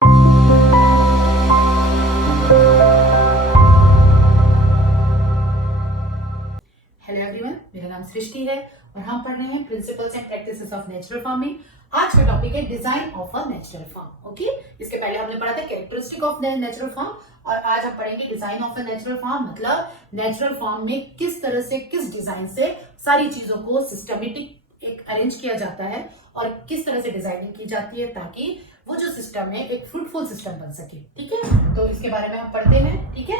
Hello everyone, मेरा नाम सृष्टि है और हम पढ़ रहे हैं principles and practices of natural farming. आज का टॉपिक है design of a natural farm. Okay, इसके पहले हमने पढ़ा था कैरेक्टरिस्टिक ऑफ नेचुरल फार्म और आज हम पढ़ेंगे design of a natural farm. मतलब नेचुरल फार्म में किस तरह से, किस डिजाइन से सारी चीजों को सिस्टमेटिक एक अरेंज किया जाता है और किस तरह से डिजाइनिंग की जाती है ताकि वो जो सिस्टम है एक फ्रूटफुल सिस्टम बन सके। ठीक है, तो इसके बारे में हम पढ़ते हैं। ठीक है,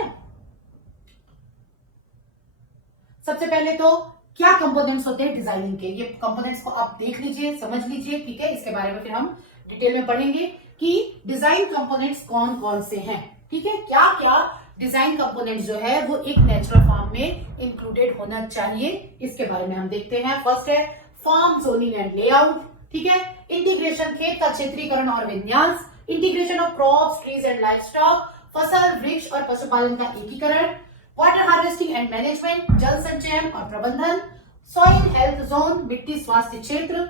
सबसे पहले तो क्या कंपोनेंट्स होते हैं डिजाइनिंग के, ये कंपोनेंट्स को आप देख लीजिए, समझ लीजिए। ठीक है, इसके बारे में फिर हम डिटेल में पढ़ेंगे कि डिजाइन कंपोनेंट्स कौन कौन से हैं। ठीक है, क्या क्या डिजाइन कंपोनेंट्स जो है वो एक नेचुरल फार्म में इंक्लूडेड होना चाहिए, इसके बारे में हम देखते हैं। फर्स्ट है फार्म जोनिंग एंड लेआउट। ठीक है, इंटीग्रेशन, खेत का क्षेत्रीकरण और विन्यास, integration of crops, trees and livestock, फसल, वृक्ष और पशुपालन का एकीकरण, वाटर हार्वेस्टिंग एंड मैनेजमेंट, जल संचयन और प्रबंधन, सॉइल हेल्थ जोन, मिट्टी स्वास्थ्य क्षेत्र,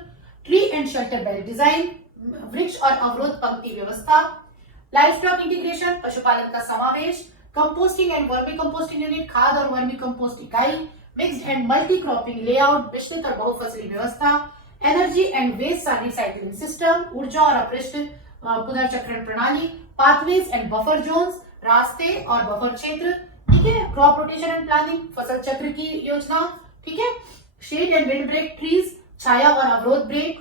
tree and shelter belt design, वृक्ष और अवरोध पंक्ति व्यवस्था, लाइवस्टॉक इंटीग्रेशन, पशुपालन का समावेश, composting and vermi composting unit, खाद और वर्मी कंपोस्ट इकाई, mixed and multi cropping layout, विस्तृत और बहुफसली व्यवस्था, energy and waste recycling system, ऊर्जा और अपशिष्ट पुनर्चक्रण प्रणाली, पाथवेज एंड बफर जोन्स, रास्ते और बफर क्षेत्र। ठीक है, क्रॉप रोटेशन एंड प्लानिंग, फसल चक्र की योजना। ठीक है, shade and wind break trees, छाया और अवरोध ब्रेक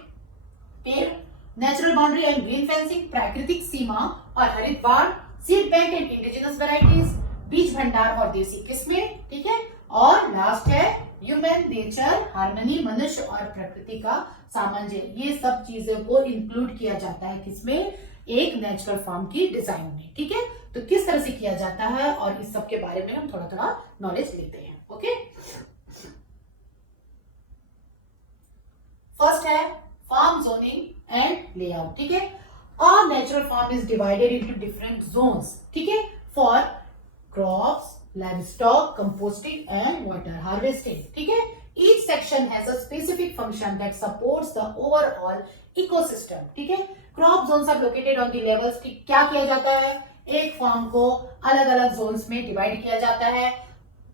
पेड़, natural boundary and green fencing, प्राकृतिक सीमा और हरित बाड़, seed bank and indigenous varieties, बीज भंडार और देसी किस्में। ठीक है, और लास्ट है ह्यूमन नेचर हार्मनी, मनुष्य और प्रकृति का सामंजस्य। ये सब चीजों को इंक्लूड किया जाता है किसमें, एक नेचुरल फार्म की डिजाइन में। ठीक है, तो किस तरह से किया जाता है और इस सब के बारे में हम थोड़ा थोड़ा नॉलेज लेते हैं। ओके, फर्स्ट है फार्म जोनिंग एंड लेआउट। ठीक है, a natural farm is divided into different zones. ठीक है, for crops, livestock, composting and water harvesting. ठीक है, each section has a specific function that supports the overall ecosystem. ठीक है, crop zones are located on the levels. क्या किया जाता है, एक फार्म को अलग अलग जोन्स में डिवाइड किया जाता है,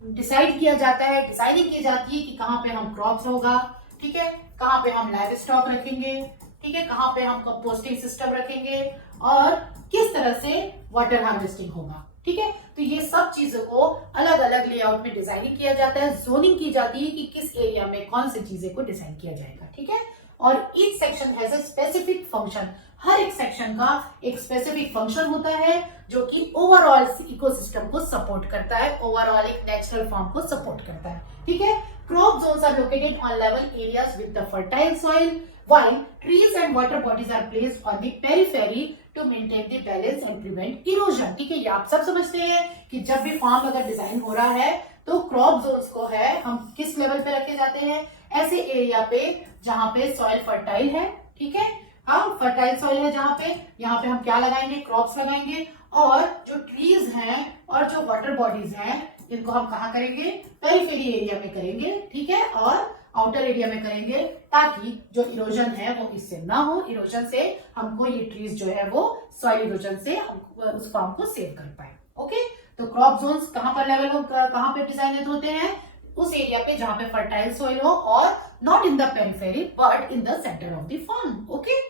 डिसाइड किया जाता है, डिजाइनिंग की जाती है कि कहाँ पे हम क्रॉप्स होगा, ठीक है, कहाँ पे हम लाइव स्टॉक रखेंगे, ठीक है, कहाँ पे हम कंपोस्टिंग सिस्टम रखेंगे और किस तरह से वाटर हार्वेस्टिंग होगा। ठीक है, तो ये सब चीजों को अलग अलग लेआउट में डिजाइनिंग किया जाता है, जोनिंग की जाती है कि किस एरिया में कौन सी चीजें को डिजाइन किया जाएगा। ठीक है, और each section has a specific function, हर एक सेक्शन का एक स्पेसिफिक फंक्शन होता है जो कि ओवरऑल इकोसिस्टम को सपोर्ट करता है, ओवरऑल एक नेचुरल फार्म को सपोर्ट करता है। ठीक है, crop zones are located on level areas with the fertile soil while trees and water bodies are placed on the periphery to maintain the balance and prevent erosion. ठीक है, ये आप सब समझते हैं कि जब भी फार्म अगर डिजाइन हो रहा है तो क्रॉप जोन्स को है हम किस लेवल पे रखे जाते हैं, ऐसे एरिया पे जहां पे सॉइल फर्टाइल है। ठीक है, हम फर्टाइल सॉइल है जहां पे, यहाँ पे हम क्या लगाएंगे, क्रॉप्स लगाएंगे, और जो ट्रीज हैं और जो वाटर बॉडीज हैं इनको हम कहाँ करेंगे, पेरिफेरी एरिया में करेंगे। ठीक है, और आउटर एरिया में करेंगे ताकि जो इरोजन है वो इससे ना हो, इरोजन से हमको ये ट्रीज जो है वो सॉइल इरोजन से हम उस फार्म को सेव कर पाए। ओके, तो क्रॉप जोन्स कहां पर लेवल हो, कहां पे डिजाइनेड होते हैं, उस एरिया पे जहां पे फर्टाइल सॉइल हो और not in the periphery but in the centre of the farm. Okay,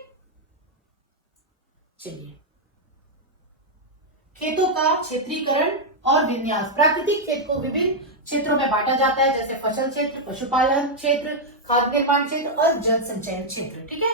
चलिए, खेतों का क्षेत्रीकरण और विन्यास, प्राकृतिक खेत को विभिन्न क्षेत्रों में बांटा जाता है, जैसे फसल क्षेत्र, पशुपालन क्षेत्र, खाद्य निर्माण क्षेत्र और जल संचयन क्षेत्र। ठीक है,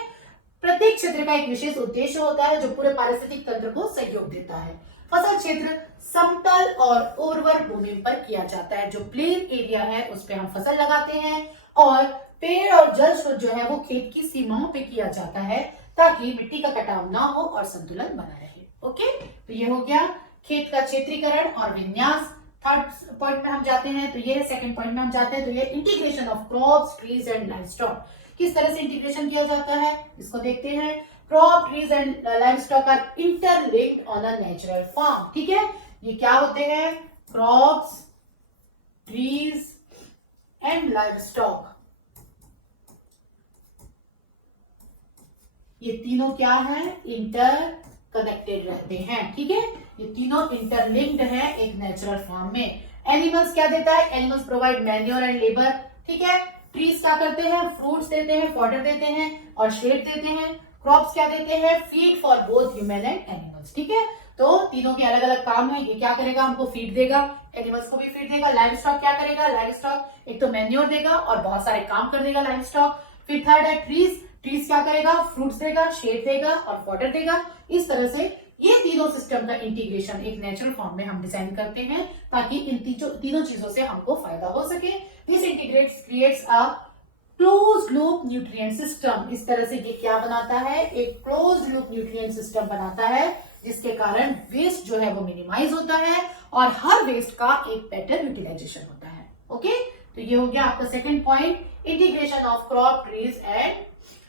प्रत्येक क्षेत्र का एक विशेष उद्देश्य होता है जो पूरे पारिस्थितिक तंत्र को सहयोग देता है। फसल क्षेत्र समतल और उर्वर भूमि पर किया जाता है, जो प्लेन एरिया है उस पे हम फसल लगाते हैं, और पेड़ और जल स्रोत जो है वो खेत की सीमाओं पे किया जाता है ताकि मिट्टी का कटाव ना हो और संतुलन बना रहे। ओके, तो ये हो गया खेत का क्षेत्रीकरण और विन्यास। थर्ड पॉइंट में हम जाते हैं, तो ये है सेकंड पॉइंट में हम जाते हैं, तो ये integration of crops, trees and livestock, किस तरह से इंटीग्रेशन किया जाता है इसको देखते हैं। Crop, trees and livestock are interlinked on a natural farm. ठीक है, ये क्या होते हैं, क्रॉप्स, ट्रीज एंड लाइवस्टॉक, ये तीनों क्या है, इंटर कनेक्टेड रहते हैं, ठीक है। ये तीनों इंटरलिंक्ड है एक नेचुरल फार्म में। एनिमल्स क्या देता है? Animals provide manure and labour, ठीक है। ट्रीज क्या करते हैं? फ्रूट्स देते हैं, फॉडर देते हैं और शेड देते हैं। क्रॉप्स क्या देते हैं? Feed for both human and animals, ठीक है। तो तीनों के अलग अलग काम है। ये क्या करेगा? हमको फीड देगा, एनिमल्स को भी फीड देगा। लाइव स्टॉक क्या करेगा? लाइव स्टॉक एक तो मैन्योर देगा और बहुत सारे काम कर देगा लाइव स्टॉक। फिर थर्ड है ट्रीज, ट्रीज क्या करेगा? फ्रूट्स देगा, शेड देगा और फॉडर देगा। इस तरह से ये तीनों सिस्टम का इंटीग्रेशन एक नेचुरल फॉर्म में हम डिजाइन करते हैं ताकि इन तीनों चीजों से हमको फायदा हो सके। This integrates creates a closed loop nutrient system. इस तरह से ये क्या बनाता है? एक क्लोज्ड लूप न्यूट्रिएंट सिस्टम बनाता है जिसके कारण वेस्ट जो है वो मिनिमाइज होता है और हर वेस्ट का एक बेटर यूटिलाइजेशन होता है। ओके, तो ये हो गया आपका second point, integration of crop, trees and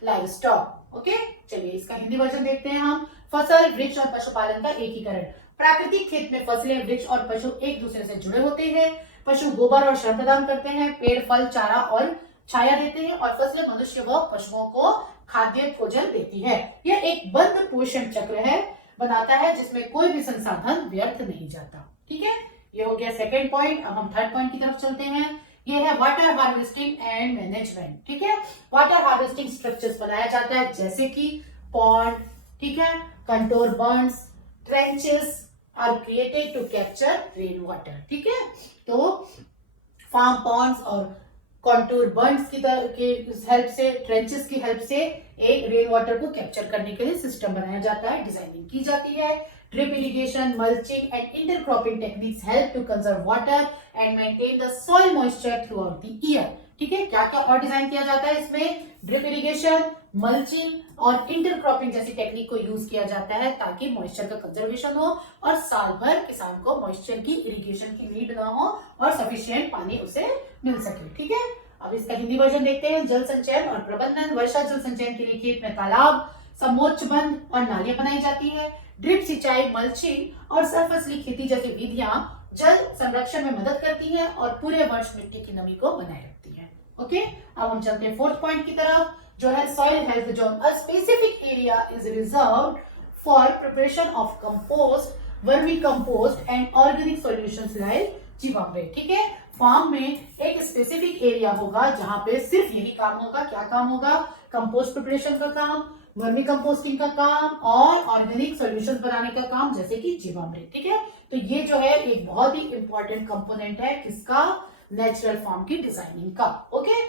live stock. Okay, चलिए इसका हिंदी वर्जन देखते हैं हम। फसल, वृक्ष और पशुपालन का एकीकरण। प्राकृतिक खेत में फसलें, वृक्ष और पशु एक दूसरे से जुड़े होते हैं। पशु गोबर और शण प्रदान करते हैं, पेड़ फल, चारा और छाया देते हैं और फसलें मनुष्य व पशुओं को खाद्य भोजन देती है। यह एक बंद पोषण चक्र है बनाता है जिसमें कोई भी संसाधन व्यर्थ नहीं जाता, ठीक है। ये हो गया सेकंड पॉइंट। अब हम थर्ड पॉइंट की तरफ चलते हैं। ये है वाटर हार्वेस्टिंग एंड मैनेजमेंट, ठीक है। वाटर हार्वेस्टिंग स्ट्रक्चर्स बनाया जाता है जैसे कि पॉन्ड, ठीक है, contour berms, trenches are created to capture rain water, ठीक है। तो फार्म पॉन्ड्स और कॉन्टूर बर्न्स की हेल्प से, ट्रेंचेस की हेल्प से एक रेन वाटर को कैप्चर करने के लिए सिस्टम बनाया जाता है, डिजाइनिंग की जाती है। Drip irrigation, mulching and intercropping techniques help to conserve water and maintain the soil moisture throughout the year, ठीक है। क्या क्या और डिजाइन किया जाता है इसमें? ड्रिप इरिगेशन, मल्चिंग और इंटरक्रॉपिंग जैसी टेक्निक को यूज किया जाता है ताकि मॉइस्चर का कंजर्वेशन हो और साल भर किसान को मॉइस्चर की इरिगेशन की नीड ना हो और सफिशिएंट पानी उसे मिल सके, ठीक है। अब इसका हिंदी वर्जन देखते हैं। जल संचयन और प्रबंधन। वर्षा जल संचयन के लिए खेत में तालाब, समोच्च बंद और नालियां बनाई जाती है। ड्रिप सिंचाई, मल्चिंग और सरफसली खेती जैसी विधियां जल संरक्षण में मदद करती है और पूरे वर्ष मिट्टी की नमी को बनाए रखती है। ओके, अब हम चलते हैं फोर्थ पॉइंट की तरफ जो है soil health zone. A specific area is reserved for preparation of compost, vermicompost and organic solutions like jeevamrit, ठीक है। फार्म में एक स्पेसिफिक एरिया होगा जहां पे सिर्फ यही काम होगा। क्या काम होगा? कंपोस्ट प्रिपरेशन का काम, वर्मी कंपोस्टिंग का काम और ऑर्गेनिक सॉल्यूशंस बनाने का काम जैसे कि जीवामृत, ठीक है। तो ये जो है एक बहुत ही इंपॉर्टेंट कंपोनेंट है किसका? नेचुरल फार्म की डिजाइनिंग का। Okay,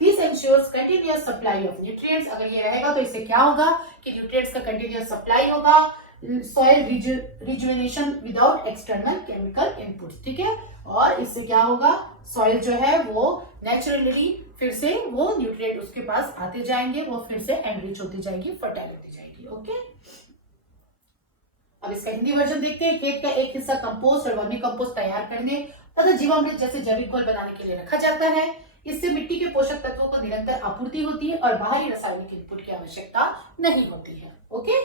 this ensures continuous supply of nutrients. अगर ये रहेगा तो इससे क्या होगा कि न्यूट्रिएंट्स का कंटिन्यूअस सप्लाई होगा, soil rejuvenation without external chemical inputs, ठीक है। और इससे क्या होगा? सॉइल जो है वो नेचुरली फिर से वो न्यूट्रिएंट उसके पास आते जाएंगे, वो फिर से एनरिच होती जाएगी, फर्टाइल होती जाएगी। ओके, अब इसका हिंदी वर्जन देखते हैं। खेत का एक हिस्सा कंपोस्ट और वर्मी कंपोस्ट तैयार करने तथा जीवामृत जैसे जैविक घोल बनाने के लिए रखा जाता है। इससे मिट्टी के पोषक तत्वों को निरंतर आपूर्ति होती है और बाहरी रासायनिक इनपुट की आवश्यकता नहीं होती है। Okay,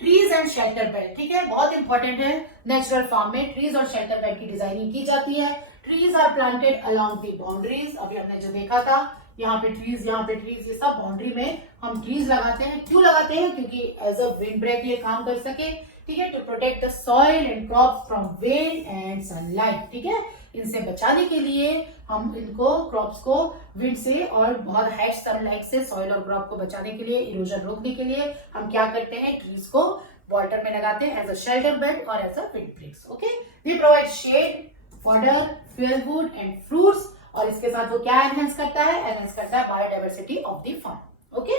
trees and shelter belt, ठीक है, बहुत इंपॉर्टेंट है। नेचुरल फार्म में ट्रीज और शेल्टर बेल्ट की डिजाइनिंग की जाती है। Trees are planted along the boundaries. अभी हमने जो देखा था यहाँ पे ट्रीज, यहाँ पे ट्रीज, ये सब बाउंड्री में हम ट्रीज लगाते हैं। क्यों लगाते हैं? क्योंकि एज अ विंड ब्रेक ये काम कर सके, ठीक है, to protect the soil and crops from wind and sunlight, ठीक है। इनसे बचाने के लिए हम इनको क्रॉप्स को विंड से और बहुत हाई सनलाइट से सॉइल और क्रॉप को बचाने के लिए, इरोजन रोकने के लिए हम क्या करते हैं? ट्रीज को वाटर में लगाते हैं एज अ शेल्टर बेड और as a wind breaks. Okay, we provide shade, fodder, fuelwood and fruits. और इसके साथ वो क्या एनहेंस करता है? एनहेंस करता है biodiversity of the farm. Okay,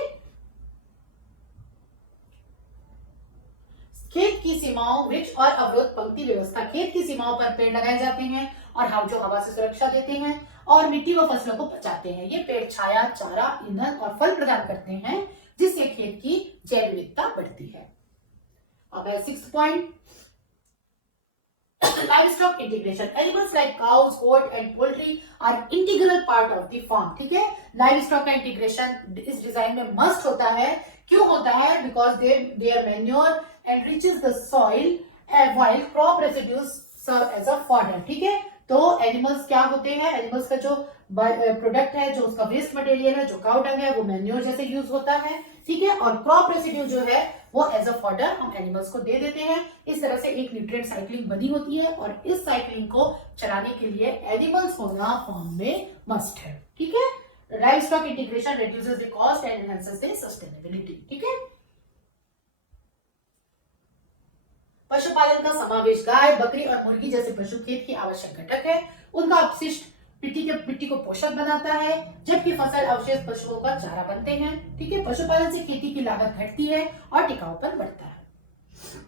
खेत की सीमाओं, वृक्ष और अवरोध पंक्ति व्यवस्था। खेत की सीमाओं पर पेड़ लगाए जाते हैं और हम जो हवा से सुरक्षा देते हैं और मिट्टी व फसलों को बचाते हैं। ये पेड़ छाया, चारा, ईंधन और फल प्रदान करते हैं जिससे खेत की जैव विविधता बढ़ती है। अब है sixth point, livestock integration. Animals like cows, goat and poultry are integral part of the farm, ठीक है। livestock का इंटीग्रेशन इस डिजाइन में मस्ट होता है। क्यों होता है? Because their manure enriches the soil while crop residues serve as a fodder, ठीक है। तो एनिमल्स क्या होते हैं, एनिमल्स का जो प्रोडक्ट है, जो उसका वेस्ट मटेरियल है, जो काउ डंग है, वो मैन्योर जैसे यूज होता है, ठीक है। और क्रॉप रेसिड्यू जो है वो एज अ फॉडर हम एनिमल्स को दे देते हैं। इस तरह से एक न्यूट्रिएंट साइक्लिंग बनी होती है और इस साइक्लिंग को चलाने के लिए एनिमल्स होना फार्म में मस्ट है, ठीक है। Livestock integration reduces the cost and enhances the sustainability, ठीक है। पशुपालन का समावेश गाय, बकरी और मुर्गी जैसे पशु खेत की आवश्यक घटक है। उनका अपशिष्ट मिट्टी को पोषक बनाता है, जबकि फसल अवशेष पशुओं का चारा बनते हैं, ठीक है। पशुपालन से खेती की लागत घटती है और टिकाऊपन बढ़ता है।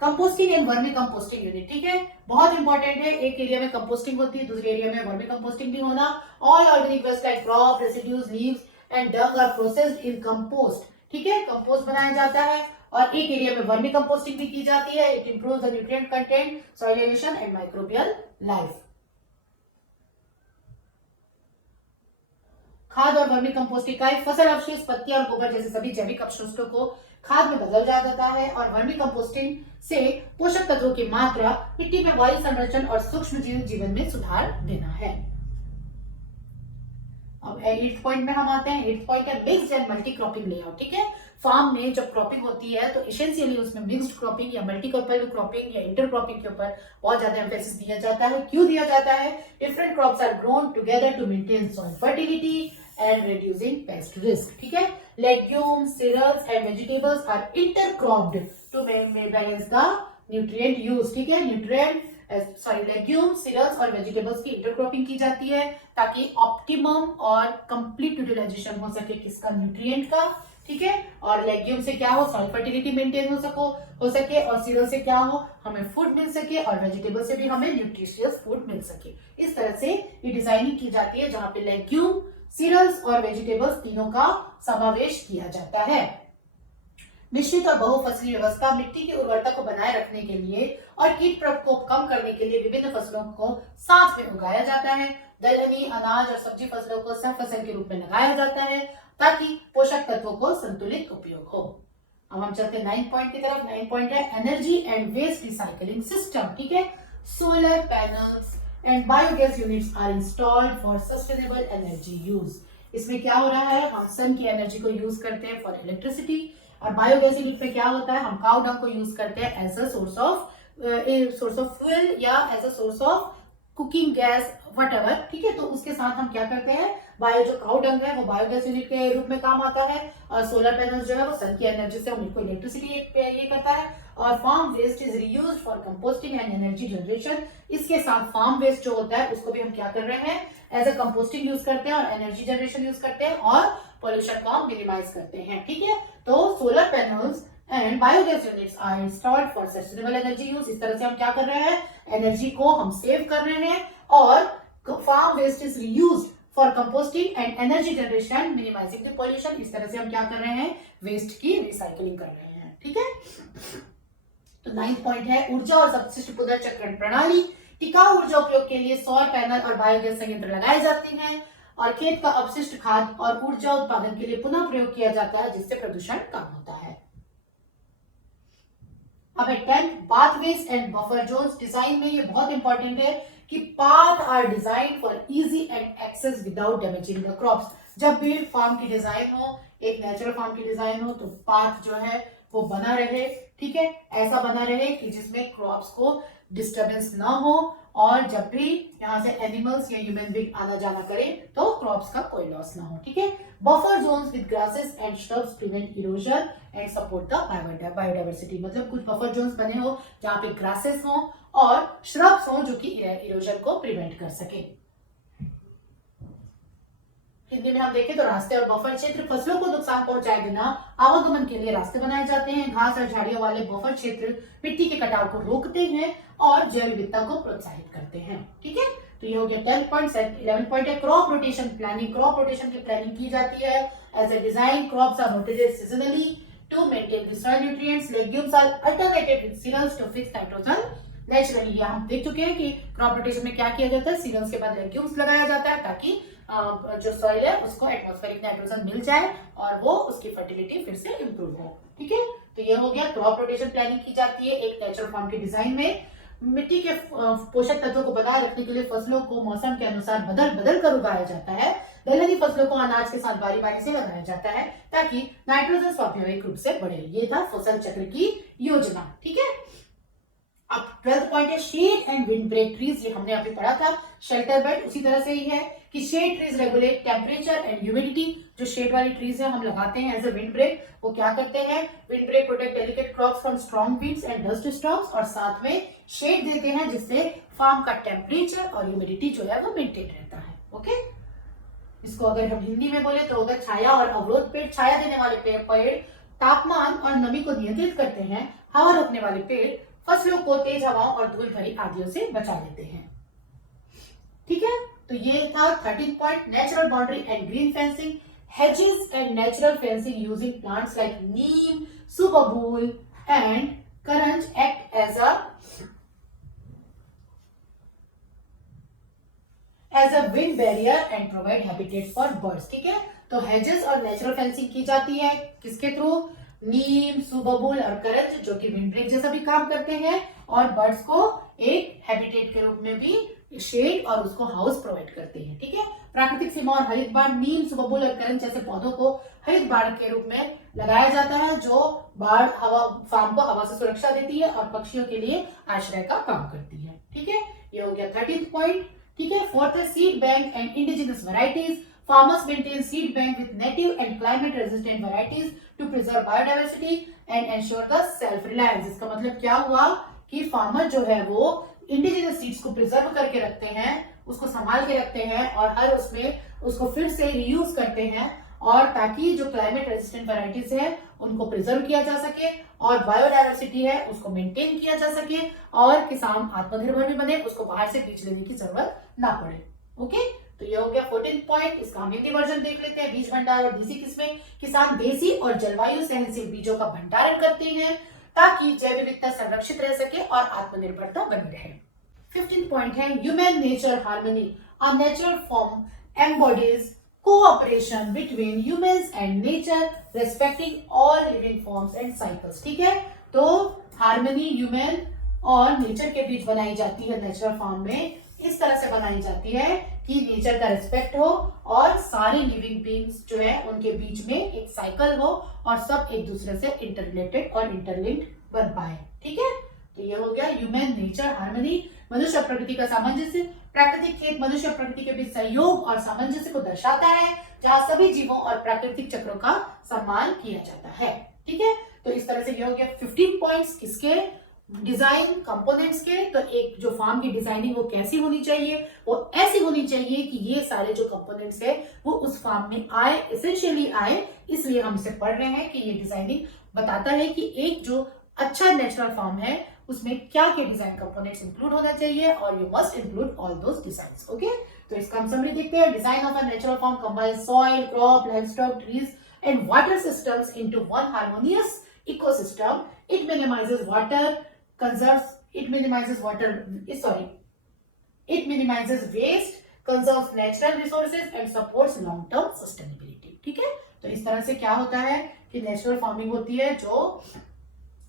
Composting and vermi composting unit, ठीक है, बहुत इंपॉर्टेंट है। एक एरिया में कंपोस्टिंग होती है, दूसरे एरिया में वर्मी कंपोस्टिंग भी होना। All organic waste like crop residues, leaves and dung are processed in compost, ठीक है, कंपोस्ट बनाया जाता है। और एक एरिया में वर्मी कंपोस्टिंग भी की जाती है। It improves the nutrient content, soil erosion and microbial life. खाद और वर्मी कंपोस्ट इकाई फसल अवशेष, पत्ती और गोबर जैसे सभी जैविक अपशिष्टों को खाद में बदल जाता है। और वर्मी कंपोस्टिंग से पोषक तत्वों की मात्रा, मिट्टी में वायु संरक्षण और सूक्ष्म जीवन में सुधार देना है। अब 8th पॉइंट में हम आते हैं। 8th पॉइंट है mixed and multi cropping layout, ठीक है। फार्म में जब क्रॉपिंग होती है तो एसेंशियली उसमें मिक्स्ड क्रॉपिंग या मल्टीकल्चरल क्रॉपिंग या इंटर क्रॉपिंग के ऊपर बहुत ज्यादा एम्फेसिस दिया जाता है। क्यों दिया जाता है? Different crops are grown together to maintain soil fertility and reducing pest risk, ठीक है। Legumes, cereals and vegetables are intercropped to balance the nutrient use, ठीक है। लेग्यूम्स, सीरियल्स और वेजिटेबल्स की इंटरक्रॉपिंग की जाती है ताकि ऑप्टिमम और कंप्लीट यूटिलाइजेशन हो सके किसका, न्यूट्रिएंट का, ठीक है। और लेग्यूम से क्या हो, सॉइल फर्टिलिटी मेंटेन हो सके और सीरियल से क्या हो, हमें फूड मिल सके और वेजिटेबल से भी हमें न्यूट्रिशियस फूड मिल सके। इस तरह से ये डिजाइनिंग की जाती है जहां पे लेग्यूम, सीरियल्स और वेजिटेबल्स तीनों का समावेश किया जाता है। मिश्रित और बहुफसली व्यवस्था मिट्टी की उर्वरता को बनाए रखने के लिए और कीट प्रकोप कम करने के लिए विभिन्न फसलों को साथ में उगाया जाता है। दलहनी, अनाज और सब्जी फसलों को सह फसल के रूप में लगाया जाता है ताकि पोषक तत्वों को संतुलित उपयोग हो। अब हम चलते हैं 9th पॉइंट की तरफ। 9th पॉइंट है energy and waste recycling system, ठीक है। Solar panels and biogas units are installed for sustainable energy use. इसमें क्या हो रहा है, हम सन की एनर्जी को यूज करते हैं फॉर इलेक्ट्रिसिटी। और बायोगैस यूनिट में क्या होता है, हम काउ डंग को यूज करते हैं as a source of fuel या as a source of cooking gas whatever, ठीक है। तो उसके साथ हम क्या करते हैं, जो काउ डंग है वो बायोगैस यूनिट के रूप में काम आता है और सोलर पैनल्स जो है वो सन की एनर्जी से उनको इलेक्ट्रिसिटी ये करता है। और farm waste is reused for composting and energy generation. इसके साथ फार्म वेस्ट जो होता है उसको भी हम क्या कर रहे हैं, एज अ कंपोस्टिंग यूज करते हैं और एनर्जी जनरेशन यूज करते हैं और पॉल्यूशन को हम मिनिमाइज करते हैं, ठीक है। तो solar panels and biogas units are installed for sustainable energy use. इस तरह से हम क्या कर रहे हैं, एनर्जी को हम सेव कर रहे हैं और farm waste is reused for composting and energy generation minimizing the pollution. इस तरह से हम क्या कर रहे हैं, वेस्ट की रिसाइकलिंग कर रहे हैं, ठीक है। तो 9th पॉइंट है ऊर्जा और अपशिष्ट पुनर्चक्रण प्रणाली। टिकाऊ ऊर्जा उपयोग के लिए सौर पैनल और बायोगैस संयंत्र लगाए जाते हैं और खेत का अपशिष्ट खाद और ऊर्जा उत्पादन के लिए पुनः प्रयोग किया जाता है जिससे प्रदूषण कम होता है। अब 10th path waste and buffer zones. Design में ये बहुत इंपॉर्टेंट है कि path are design for easy and access without damaging the crops. जब भी फार्म की डिजाइन हो, एक नेचुरल फार्म की डिजाइन हो, तो पाथ जो है वो बना रहे, ठीक है, ऐसा बना रहे कि जिसमें क्रॉप्स को डिस्टरबेंस ना हो और जब भी यहाँ से एनिमल्स या ह्यूमन बीइंग आना जाना करे तो क्रॉप्स का कोई लॉस ना हो, ठीक है। Buffer zones with grasses and shrubs prevent erosion and support the biodiversity. मतलब कुछ बफर जोन्स बने हो जहाँ पे ग्रासेस हो और श्रब्स हो जो कि इरोजन को प्रिवेंट कर सके। हिंदी में हम देखें तो रास्ते और बफर क्षेत्र फसलों को नुकसान पहुंचाए बिना आवागमन के लिए रास्ते बनाए जाते हैं। घास और झाड़ियों वाले बफर क्षेत्र मिट्टी के कटाव को रोकते हैं और जैव विविधता को प्रोत्साहित करते हैं, ठीक है। तो ये हो गया 10 पॉइंट। 11 पॉइंट है crop rotation planning. Crop rotation की प्लानिंग की जाती है as a design. Crops are rotated seasonally to maintain the soil nutrients. Legumes are alternated with cereals to fix nitrogen naturally. हम देख चुके हैं कि क्रॉप रोटेशन में क्या किया जाता है, सीरियल्स के बाद लेग्यूम्स लगाया जाता है ताकि जो सॉइल है उसको एटमॉस्फेरिक नाइट्रोजन मिल जाए और वो उसकी फर्टिलिटी फिर से इंप्रूव हो, ठीक है। तो ये हो गया क्रॉप रोटेशन प्लानिंग की जाती है एक नेचुरल फार्म के डिजाइन में। मिट्टी के पोषक तत्वों को बनाए रखने के लिए फसलों को मौसम के अनुसार बदल बदल कर उगाया जाता है। दलहनी फसलों को अनाज के साथ बारी बारी से लगाया जाता है ताकि नाइट्रोजन स्वाभाविक रूप से बढ़े। ये था फसल चक्र की योजना। ठीक है, अब 12th पॉइंट है shade and wind break trees. ये हमने अभी पढ़ा था, शेल्टर बेड उसी तरह से ही है कि shade trees regulate temperature and humidity. जो शेड वाली ट्रीज है हम लगाते हैं एज अ विंड ब्रेक, वो क्या करते हैं, windbreak protect delicate crops from strong winds and dust storms, और साथ में शेड देते हैं जिससे फार्म का टेम्परेचर और ह्यूमिडिटी जो है वो मेंटेन रहता है। ओके, इसको अगर हम हिंदी में बोले तो होगा छाया और अवरोध पेड़। छाया देने वाले पेड़ तापमान और नमी को नियंत्रित करते हैं। हवा रोकने वाले पेड़ फसलों को तेज हवाओं और धूल भरी आंधियों से बचा लेते हैं। ठीक है, तो ये था 13 point natural boundary and green fencing. hedges and natural fencing using plants like neem, subabul and karanj act as a wind barrier and provide habitat for birds। ठीक है, तो hedges और नेचुरल फेंसिंग की जाती है किसके थ्रू, नीम, सुबबुल और करंज, जो कि विंड ब्रेक जैसा भी काम करते हैं और बर्ड्स को एक हैबिटेट के रूप में भी शेड और उसको हाउस प्रोवाइड करते हैं। ठीक है, प्राकृतिक सीमा और हरित बाड़, नीम, सुबबुल और करंज जैसे पौधों को हरित बाड़ के रूप में लगाया जाता है जो बाढ़ हवा फार्म को हवा से सुरक्षा देती है और पक्षियों के लिए आश्रय का काम करती है। ठीक है, ये हो गया 13th पॉइंट। ठीक है, 4th है seed bank and indigenous varieties. Farmers maintain seed bank with native and climate-resistant varieties to preserve biodiversity and ensure the self-reliance। इसका मतलब क्या हुआ कि फार्मर जो है वो इंडिजिनस सीड्स को प्रिजर्व करके रखते हैं, उसको संभाल के रखते हैं और हर उसमें उसको फिर से रीयूज करते हैं, और ताकि जो क्लाइमेट रेजिस्टेंट वैरायटीज है उनको प्रिजर्व किया जा सके और बायोडायवर्सिटी है उसको मेंटेन किया जा सके और किसान आत्मनिर्भर भी बने, उसको बाहर से बीज लेने की जरूरत ना पड़े। ओके, तो ये हो गया 14th पॉइंट। इसका हम हिंदी वर्जन देख लेते हैं। बीज भंडार और देसी किस्में। किसान देसी और जलवायु सहनशील बीजों का भंडारण करते हैं ताकि जैव विविधता संरक्षित रह सके और आत्मनिर्भरता बनी रहे। 15th पॉइंट है human nature harmony. A natural form embodies cooperation between humans and nature respecting all living forms and cycles. ठीक है, तो हार्मनी ह्यूमन और नेचर के बीच बनाई जाती है नेचुरल फॉर्म में, इस तरह से बनाई जाती है कि नेचर का रिस्पेक्ट हो और सारे लिविंग बीइंग्स जो है उनके बीच में एक साइकिल हो और सब एक दूसरे से इंटररिलेटेड और इंटरलिंक्ड बन पाए। ठीक है, तो ये हो गया ह्यूमन नेचर हार्मनी। मनुष्य और प्रकृति का सामंजस्य। प्राकृतिक खेत मनुष्य और प्रकृति के बीच सहयोग और सामंजस्य को दर्शाता है, जहाँ सभी जीवों और प्राकृतिक चक्रों का सम्मान किया जाता है। ठीक है, तो इस तरह से ये हो गया 15 पॉइंट्स किसके, डिजाइन कंपोनेंट्स के। तो एक जो फार्म की डिजाइनिंग वो कैसी होनी चाहिए, वो ऐसी होनी चाहिए कि ये सारे जो कंपोनेंट्स है वो उस फार्म में आए, एसेंशियली आए। इसलिए हम इसे पढ़ रहे हैं कि ये डिजाइनिंग बताता है कि एक जो अच्छा नेचुरल फार्म है उसमें क्या क्या डिजाइन कंपोनेंट्स इंक्लूड होना चाहिए और you must include all those designs. Okay, तो इसका हम समरी देखते हैं। Design of a natural farm combines soil, crop, livestock, trees and water systems into one harmonious ecosystem. It minimizes water conserves, it minimizes waste, conserves natural resources and supports long term sustainability। ठीक है, तो इस तरह से क्या होता है कि नेचुरल फार्मिंग होती है, जो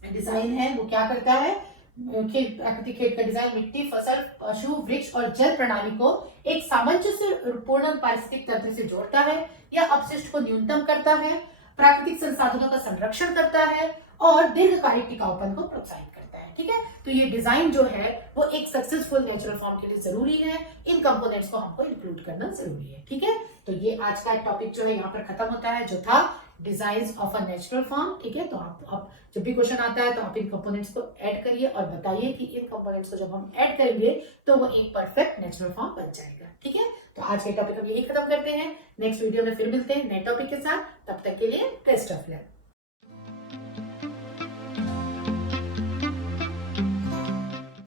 डिजाइन है वो क्या करता है, प्राकृतिक खेत का डिजाइन मिट्टी, फसल, पशु, वृक्ष और जल प्रणाली को एक सामंजस्य पूर्ण पारिस्थितिक तंत्र से जोड़ता है या अपशिष्ट को न्यूनतम करता है, प्राकृतिक संसाधनों का संरक्षण करता है और दीर्घकालिक टिकाऊपन को प्रोत्साहित करता है। ठीक है, तो ये डिजाइन जो है वो एक सक्सेसफुल नेचुरल फार्म के लिए जरूरी है। इन कंपोनेंट्स को हमको इंक्लूड करना जरूरी है। ठीक है, तो ये आज का टॉपिक जो है यहाँ पर खत्म होता है, जो था design of a natural farm. ठीक है, तो आप जब भी क्वेश्चन आता है तो आप इन कंपोनेंट्स को ऐड करिए और बताइए कि इन कंपोनेंट्स को जब हम ऐड करेंगे तो वो एक परफेक्ट नेचुरल फार्म बन जाएगा। ठीक है, तो आज के टॉपिक हम यही खत्म करते हैं। नेक्स्ट वीडियो में फिर मिलते हैं नए टॉपिक के साथ। तब तक के लिए बेस्ट ऑफ लक।